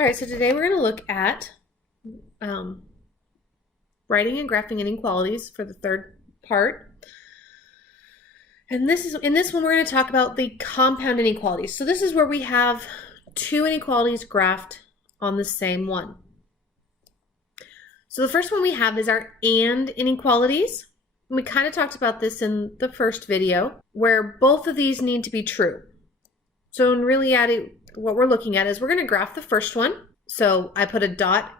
All right, so today we're going to look at writing and graphing inequalities for the third part. And in this one, we're going to talk about the compound inequalities. So this is where we have two inequalities graphed on the same one. So the first one we have is our and inequalities. And we kind of talked about this in the first video, where both of these need to be true. So in reality, what we're looking at is we're going to graph the first one. So I put a dot,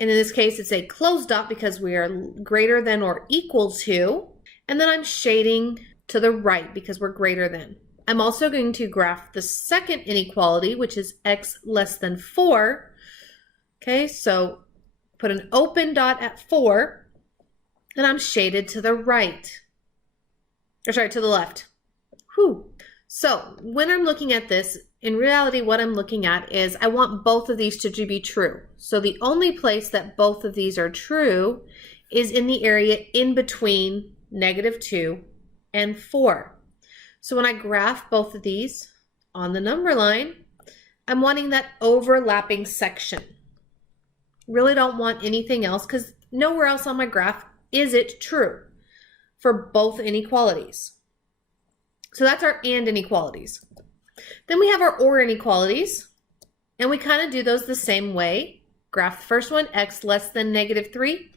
and in this case, it's a closed dot because we are greater than or equal to. And then I'm shading to the right because we're greater than. I'm also going to graph the second inequality, which is x less than 4. Okay, so put an open dot at 4, and I'm shaded to the right. Or sorry, to the left. Whew. So when I'm looking at this, in reality, what I'm looking at is I want both of these to be true. So the only place that both of these are true is in the area in between -2 and 4. So when I graph both of these on the number line, I'm wanting that overlapping section. Really don't want anything else because nowhere else on my graph is it true for both inequalities. So that's our and inequalities. Then we have our or inequalities, and we kind of do those the same way. Graph the first one, x less than -3.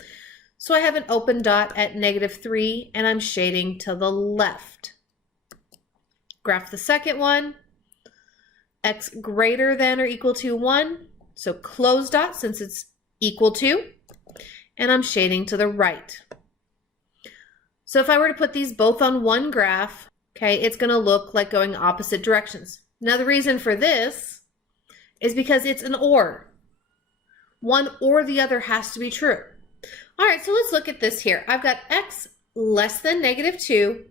So I have an open dot at -3, and I'm shading to the left. Graph the second one, x greater than or equal to 1. So closed dot since it's equal to, and I'm shading to the right. So if I were to put these both on one graph, okay, it's going to look like going opposite directions. Now the reason for this is because it's an or. One or the other has to be true. All right, so let's look at this here. I've got x less than -2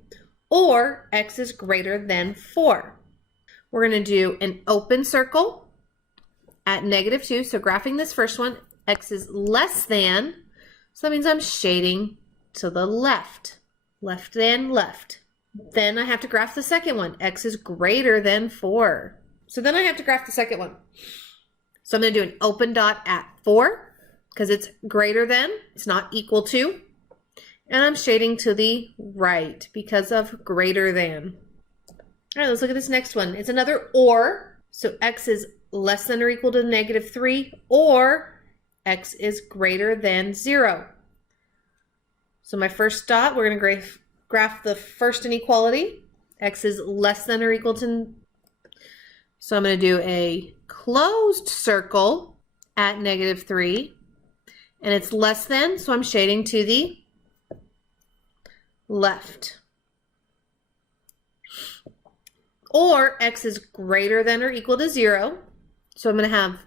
or x is greater than 4. We're going to do an open circle at -2. So graphing this first one, x is less than, so that means I'm shading to the left. Left than left. Then I have to graph the second one. X is greater than 4. So then I have to graph the second one. So I'm going to do an open dot at 4 because it's greater than, it's not equal to. And I'm shading to the right because of greater than. All right, let's look at this next one. It's another or. So x is less than or equal to -3 or x is greater than 0. So my first dot, we're going to graph the first inequality. X is less than or equal to, so I'm going to do a closed circle at -3, and it's less than, so I'm shading to the left. Or x is greater than or equal to 0, so I'm going to have,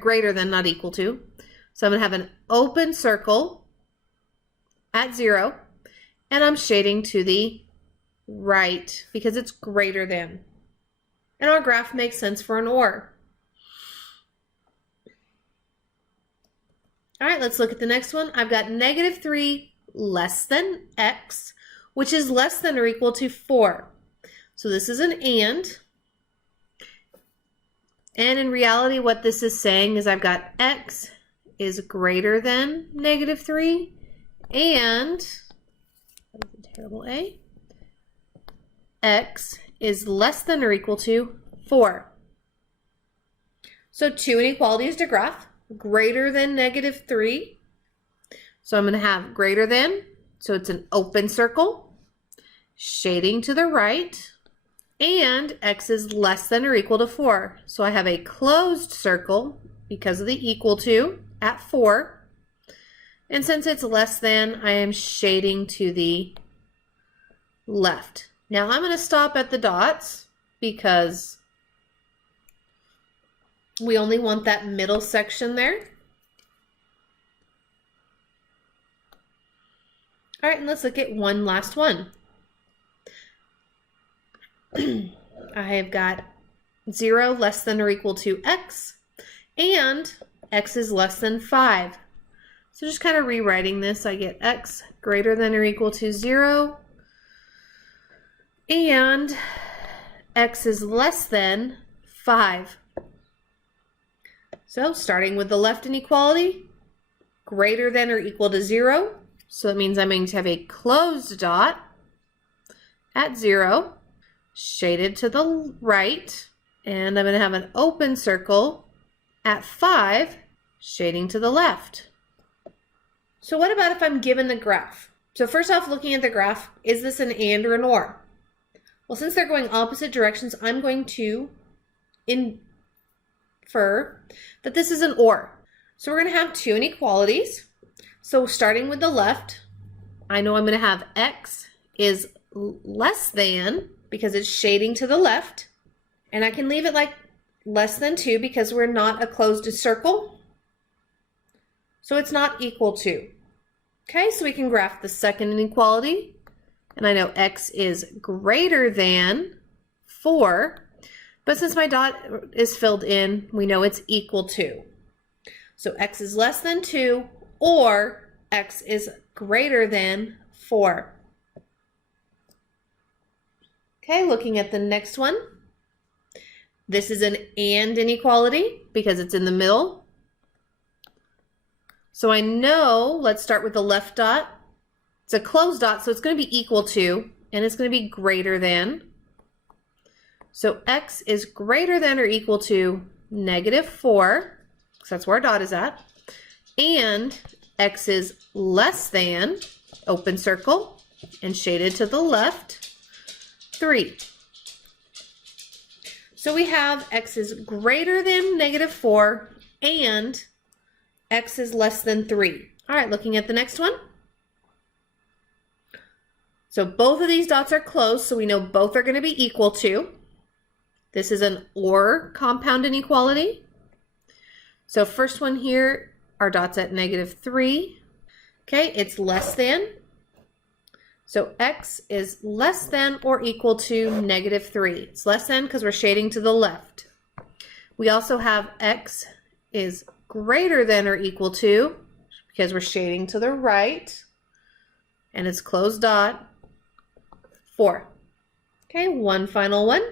greater than, not equal to. So I'm going to have an open circle at 0, and I'm shading to the right because it's greater than. And our graph makes sense for an or. All right, let's look at the next one. I've got -3 less than x, which is less than or equal to 4. So this is an and. And in reality, what this is saying is I've got x is greater than -3 and that was a terrible A. X is less than or equal to 4. So two inequalities to graph. Greater than -3. So I'm going to have greater than. So it's an open circle. Shading to the right. And x is less than or equal to 4. So I have a closed circle because of the equal to at 4. And since it's less than, I am shading to the left. Now I'm going to stop at the dots because we only want that middle section there. All right, and let's look at one last one. I have got 0 less than or equal to x, and x is less than 5. So just kind of rewriting this, I get x greater than or equal to 0, and x is less than 5. So starting with the left inequality, greater than or equal to 0. So that means I'm going to have a closed dot at 0, shaded to the right, and I'm going to have an open circle at 5, shading to the left. So what about if I'm given the graph? So first off, looking at the graph, is this an and or an or? Well, since they're going opposite directions, I'm going to infer that this is an or. So we're going to have two inequalities. So starting with the left, I know I'm going to have x is less than, because it's shading to the left, and I can leave it like less than 2 because we're not a closed circle. So it's not equal to. Okay, so we can graph the second inequality, and I know x is greater than 4, but since my dot is filled in, we know it's equal to. So x is less than 2, or x is greater than 4. Okay, looking at the next one. This is an and inequality because it's in the middle. So I know, let's start with the left dot. It's a closed dot, so it's going to be equal to, and it's going to be greater than. So x is greater than or equal to -4, because that's where our dot is at. And x is less than, open circle, and shaded to the left, 3. So we have x is greater than -4 and x is less than 3. All right, looking at the next one. So both of these dots are closed, so we know both are going to be equal to. This is an or compound inequality. So first one here, our dot's at -3. Okay, it's less than. So x is less than or equal to -3. It's less than because we're shading to the left. We also have x is greater than or equal to, because we're shading to the right, and it's closed dot, 4. Okay, one final one.